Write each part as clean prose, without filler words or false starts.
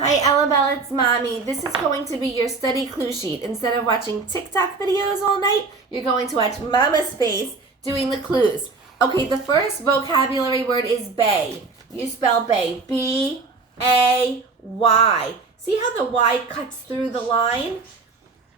Hi, Ellabelle, it's Mommy. This is going to be your study clue sheet. Instead of watching TikTok videos all night, you're going to watch Mama's face doing the clues. Okay, the first vocabulary word is bay. You spell bay. B-A-Y. See how the Y cuts through the line?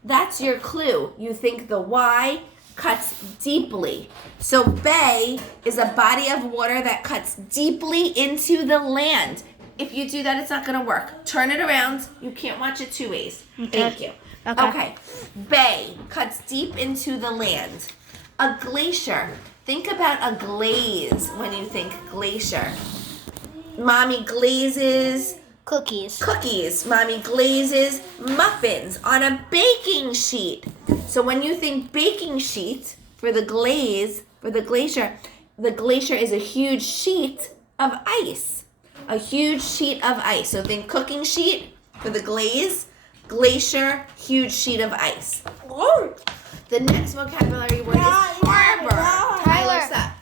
That's your clue. You think the Y cuts deeply. So bay is a body of water that cuts deeply into the land. If you do that, it's not going to work. Turn it around. You can't watch it two ways. Okay. Thank you. Okay. Bay cuts deep into the land. A glacier. Think about a glaze when you think glacier. Mommy glazes cookies. Mommy glazes muffins on a baking sheet. So when you think baking sheet for the glaze, for the glacier is a huge sheet of ice. A huge sheet of ice. So think cooking sheet for the glaze, glacier, huge sheet of ice. The next vocabulary word is harbor. Tyler, stop.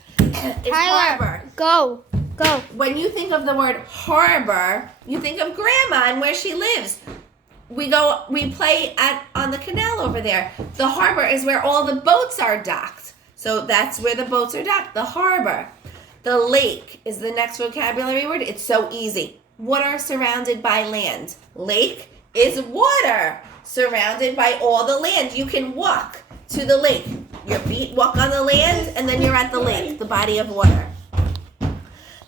It's harbor. Go. When you think of the word harbor, you think of Grandma and where she lives. We play on the canal over there. The harbor is where all the boats are docked. So that's where the boats are docked, the harbor. The lake is the next vocabulary word. It's so easy. Water surrounded by land. Lake is water surrounded by all the land. You can walk to the lake. Your feet walk on the land, and then you're at the lake, the body of water.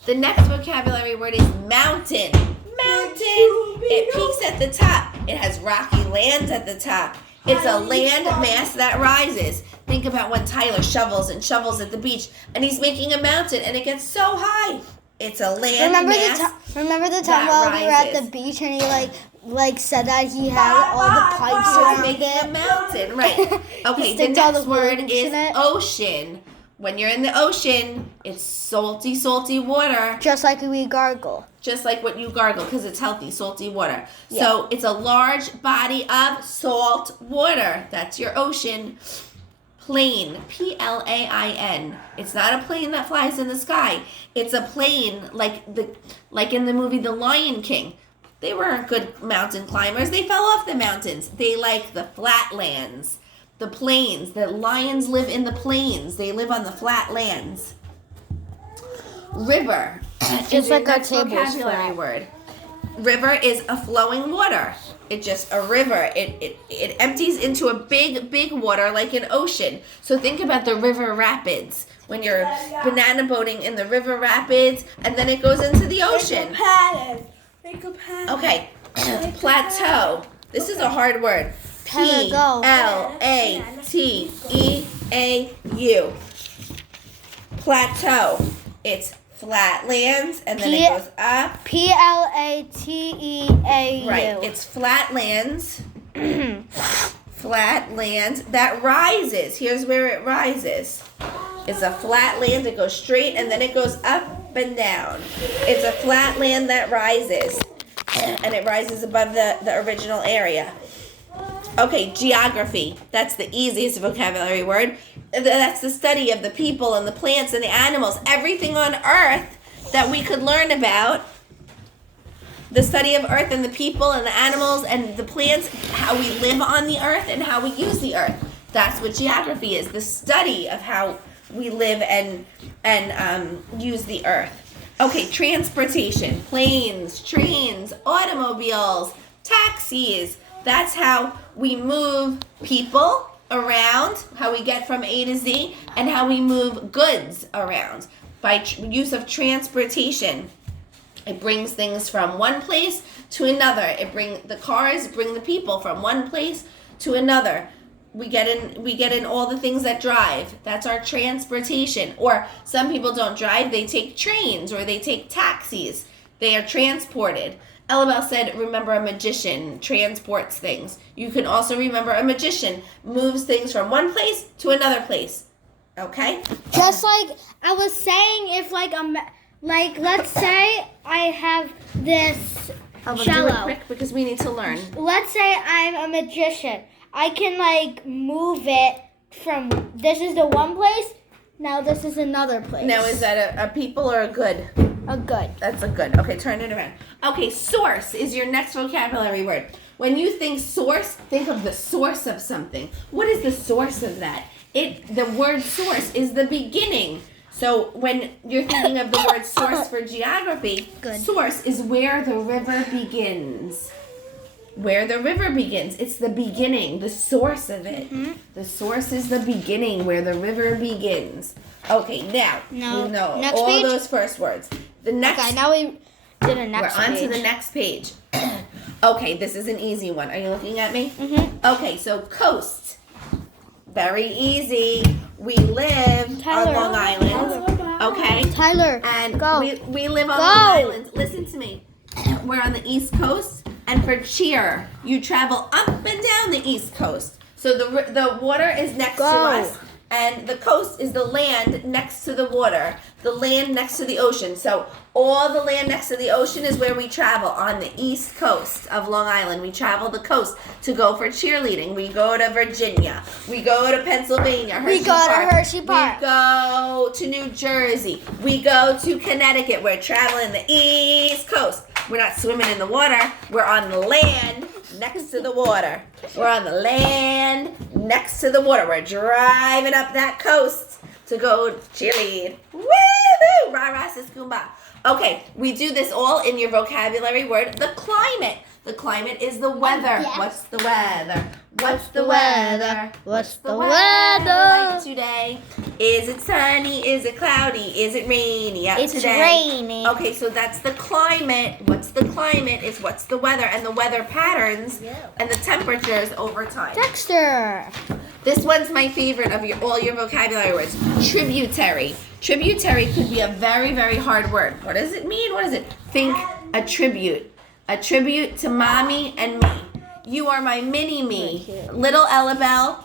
The next vocabulary word is mountain. Mountain. It peaks at the top. It has rocky land at the top. It's a land mass that rises. Think about when Tyler shovels at the beach, and he's making a mountain, and it gets so high. It's a land mass. Remember the time while we were at the beach, and he like said that he had all the pipes around making it. A mountain, right? Okay, the next word is ocean. When you're in the ocean, it's salty water. Just like we gargle. Just like what you gargle, because it's healthy, salty water. Yeah. So it's a large body of salt water. That's your ocean. Plane, P-L-A-I-N. It's not a plane that flies in the sky. It's a plane like in the movie The Lion King. They weren't good mountain climbers. They fell off the mountains. They like the flatlands. The plains. The lions live in the plains. They live on the flat lands. River. Just like our vocabulary word. River is a flowing water. It's just a river. It empties into a big water like an ocean. So think about the river rapids. When you're banana boating in the river rapids, and then it goes into the ocean. Okay. Plateau. This is a hard word. P-L-A-T-E-A-U. Plateau. It's flat lands, and then it goes up. P-L-A-T-E-A-U. Right. It's flat lands. Flat land that rises. Here's where it rises. It's a flat land. It goes straight, and then it goes up and down. It's a flat land that rises, and it rises above the original area. Okay, geography. That's the easiest vocabulary word. That's the study of the people and the plants and the animals. Everything on Earth that we could learn about. The study of Earth and the people and the animals and the plants, how we live on the Earth and how we use the Earth. That's what geography is. The study of how we live and use the Earth. Okay, transportation. Planes, trains, automobiles, taxis. That's how we move people around, how we get from A to Z, and how we move goods around by use of transportation. It brings things from one place to another. The cars bring the people from one place to another. We get in all the things that drive. That's our transportation. Or some people don't drive, they take trains or they take taxis. They are transported. Ellabelle said, remember a magician transports things. You can also remember a magician moves things from one place to another place. Okay? Just like I was saying, if let's say I have this cello. Do it quick because we need to learn. Let's say I'm a magician. I can move it from this is the one place. Now this is another place. Now is that a people or a good? A good. That's a good. Okay, turn it around. Okay, source is your next vocabulary word. When you think source, think of the source of something. What is the source of that? The word source is the beginning. So when you're thinking of the word source for geography, source is where the river begins. Where the river begins. It's the beginning, the source of it. Mm-hmm. The source is the beginning, where the river begins. Okay, now we know next all page? those first words. The next. Okay, now we did a next We're on page. to the next page. Okay, this is an easy one. Are you looking at me? Mm-hmm. Okay, so coast. Very easy. We live on Long Island. Okay. Tyler, And go. we live on Long Island. Listen to me. We're on the East Coast, and for cheer, you travel up and down the East Coast. So the water is next to us, and the coast is the land next to the water, the land next to the ocean. So all the land next to the ocean is where we travel on the East Coast of Long Island. We travel the coast to go for cheerleading. We go to Virginia. We go to Pennsylvania. We go to Hershey Park. We go to New Jersey. We go to Connecticut. We're traveling the East Coast. We're not swimming in the water. We're on the land next to the water. We're on the land next to the water. We're driving up that coast to go cheerlead. Woo-hoo! Rah-rah, sis, kumbah. Okay, we do this all in your vocabulary word, the climate. The climate is the weather. Yes. What's the weather? What's the weather? What's the like weather? today? Is it sunny? Is it cloudy? Is it rainy out It's today? raining. Okay, so that's the climate. What's the climate is what's the weather, and the weather patterns and the temperatures over time. Dexter. This one's my favorite of all your vocabulary words. Tributary. Tributary could be a very, very hard word. What does it mean? What is it? Think a tribute. A tribute to mommy and me. You are my mini-me. Little Ellabelle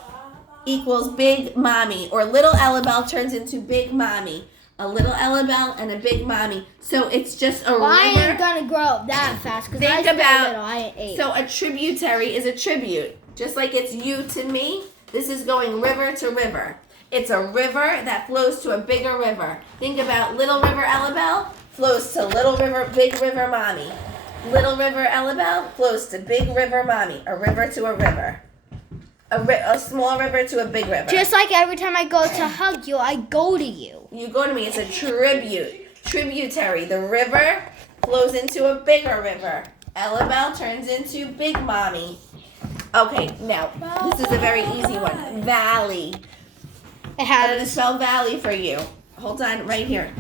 equals big mommy. Or little Ellabelle turns into big mommy. A little Ellabelle and a big mommy. So it's just a river. I ain't gonna grow up that fast because I Think about, little. I ain't 8. so a tributary is a tribute. Just like it's you to me, this is going river to river. It's a river that flows to a bigger river. Think about little river Ellabelle flows to little river, big river mommy. Little river Ellabelle flows to big river mommy. A river to a river. A small river to a big river. Just like every time I go to hug you, I go to you. You go to me. It's a tribute. Tributary. The river flows into a bigger river. Ellabelle turns into big mommy. Okay, now, this is a very easy one. Valley. It I'm going to has spell valley for you. Hold on, right here.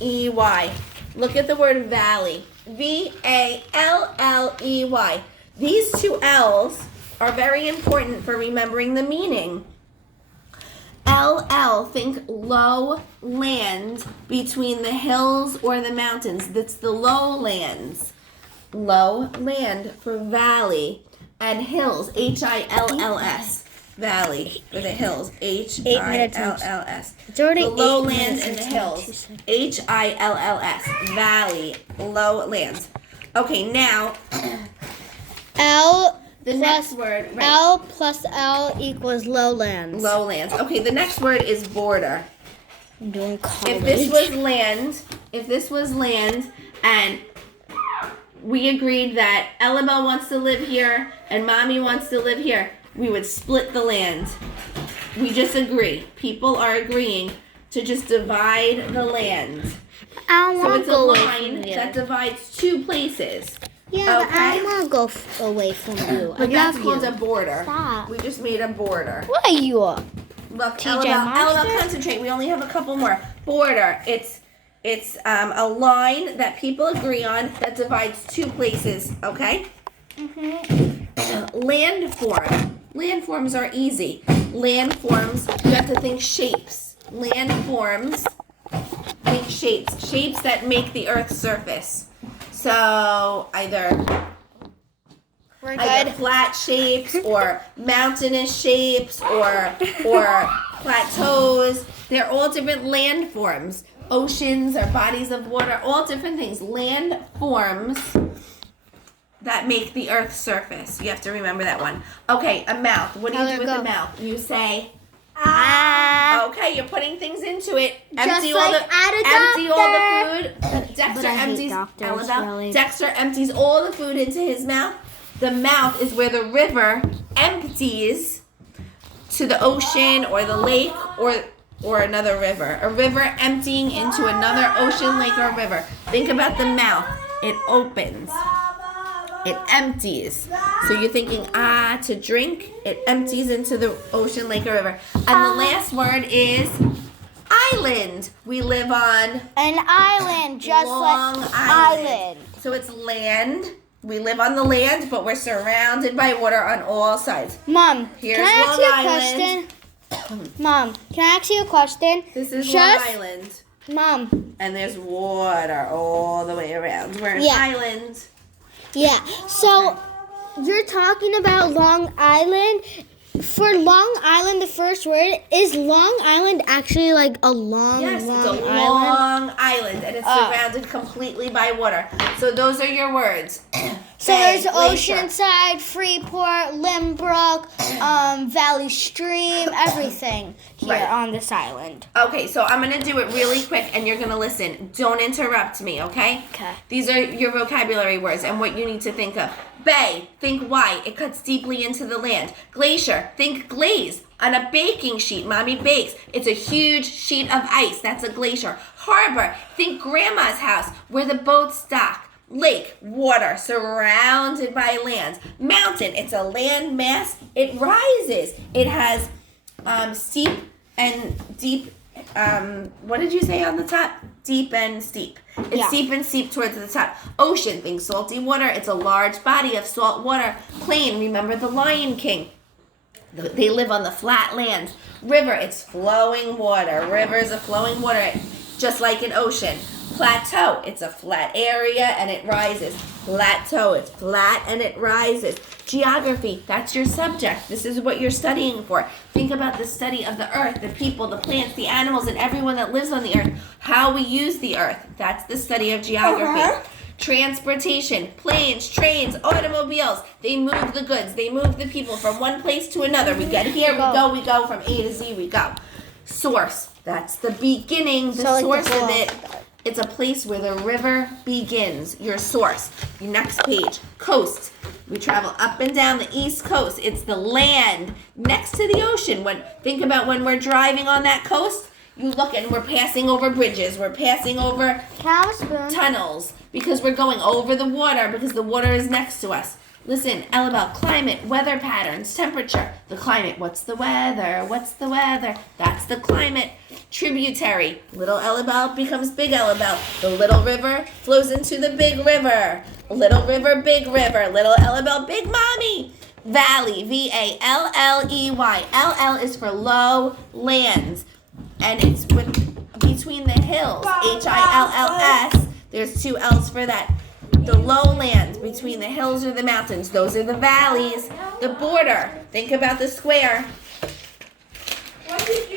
V-A-L-L-E-Y. Look at the word valley. V-A-L-L-E-Y. These two L's are very important for remembering the meaning. L-L, think low land between the hills or the mountains. That's the lowlands. Low land for valley. And hills, H-I-L-L-S. Valley for the hills, H-I-L-L-S. It's already The 8 lowlands minutes and the and hills, 22 seconds. H-I-L-L-S. Valley, lowlands. Okay, now L the plus next word. Right. L plus L equals lowlands. Lowlands. Okay, the next word is border. I'm doing college. If this was land, and we agreed that Ellabelle wants to live here and Mommy wants to live here, we would split the land. We just agree. People are agreeing to just divide the land. I So want it's to a go away line from you. that divides two places. Yeah, but I Okay. want to go away from you. I But that's love called you. a border. Stop. We just made a border. What are you? Look, TJ Ellabelle, Monster? concentrate. We only have a couple more. Border. It's a line that people agree on that divides two places. Okay. Landform. Landforms are easy. Landforms. You have to think shapes. Landforms. Think shapes. Shapes that make the Earth's surface. So either flat shapes or mountainous shapes or plateaus. They're all different landforms. Oceans or bodies of water, all different things. Landforms that make the Earth's surface. You have to remember that one. Okay, a mouth. What do you do with a mouth? You say Okay, you're putting things into it. Empty Just all like at a empty all doctor. the food. Dexter But I hate empties. doctors, Annabelle, really. Dexter empties all the food into his mouth. The mouth is where the river empties to the ocean or the lake or another river. A river emptying into another ocean, lake, or river. Think about the mouth. It opens. It empties. So you're thinking to drink. It empties into the ocean, lake, or river. And the last word is island. We live on An island, just Long like Island. So it's land. We live on the land, but we're surrounded by water on all sides. Mom, Here's can I ask Long you a Island. question? Mom, can I ask you a question? This is Just- Long Island. Mom. And there's water all the way around. We're an Yeah. island. Yeah. So you're talking about Long Island. For Long Island, the first word is Long Island actually like a long, Yes, long it's a island? long island, and it's surrounded completely by water. So those are your words. So Bay, there's glacier. Oceanside, Freeport, Limbrook, Valley Stream, everything here Right. on this island. Okay, so I'm going to do it really quick, and you're going to listen. Don't interrupt me, okay? Okay. These are your vocabulary words and what you need to think of. Bay, think why. It cuts deeply into the land. Glacier, think glaze. On a baking sheet, Mommy bakes. It's a huge sheet of ice. That's a glacier. Harbor, think grandma's house where the boats dock. Lake, water, surrounded by land. Mountain, it's a land mass. It rises. It has steep and deep. What did you say on the top? Deep and steep. It's Yeah. steep and steep towards the top. Ocean, think salty water. It's a large body of salt water. Plain, remember the Lion King. They live on the flat land. River, it's flowing water. River is a flowing water, just like an ocean. Plateau, it's a flat area and it rises. Plateau, it's flat and it rises. Geography, that's your subject. This is what you're studying for. Think about the study of the earth, the people, the plants, the animals, and everyone that lives on the earth. How we use the earth. That's the study of geography. Transportation, planes, trains, automobiles. They move the goods. They move the people from one place to another. We get here, we go from A to Z, we go. Source, that's the beginning, the So, like, source the of it. It's a place where the river begins, your source. Next page, coast. We travel up and down the east coast. It's the land next to the ocean. Think about when we're driving on that coast, you look and we're passing over bridges. We're passing over Can I have a spoon? tunnels because we're going over the water because the water is next to us. Listen, Ellabelle, climate, weather patterns, temperature. The climate, what's the weather? What's the weather? That's the climate. Tributary, little Ellabelle becomes big Ellabelle. The little river flows into the big river. Little river, big river. Little Ellabelle, big mommy. Valley, V-A-L-L-E-Y. L-L is for low lands. And it's between the hills, H-I-L-L-S. There's two L's for that. The lowlands between the hills or the mountains. Those are the valleys. The border. Think about the square.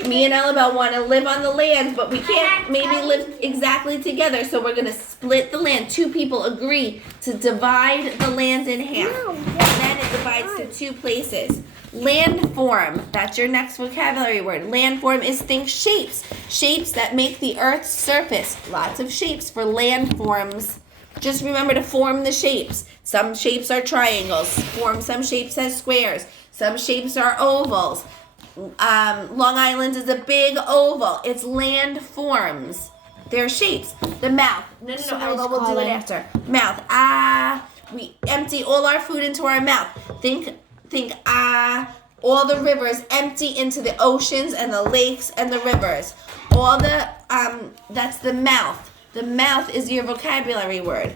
Me and Ellabelle want to live on the land, but we can't maybe live exactly together. So we're going to split the land. Two people agree to divide the land in half. And then it divides to two places. Landform. That's your next vocabulary word. Landform is think shapes. Shapes that make the earth's surface. Lots of shapes for landforms. Just remember to form the shapes. Some shapes are triangles. Some shapes as squares. Some shapes are ovals. Long Island is a big oval. It's landforms. They're shapes. The mouth. No, Ellabelle, we'll do it after. Mouth. We empty all our food into our mouth. Think all the rivers empty into the oceans and the lakes and the rivers. That's the mouth. The mouth is your vocabulary word.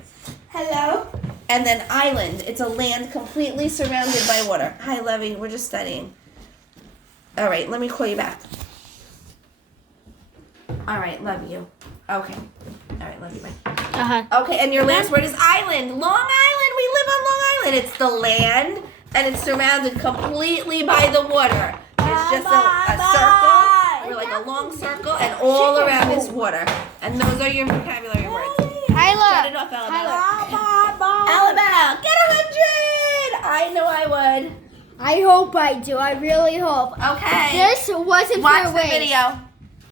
Hello. And then island. It's a land completely surrounded by water. Hi, Levy. We're just studying. All right, let me call you back. All right, love you. Okay. All right, love you. Bye. Okay, and your last word is island. Long Island. We live on Long Island. It's the land, and it's surrounded completely by the water. It's just a circle. We're like a long circle, and all around is water. And those are your vocabulary words. Shut it off, Ellabelle. Ellabelle, get 100! I know I would. I hope I do. I really hope. Okay. This wasn't Watch for the waste. video.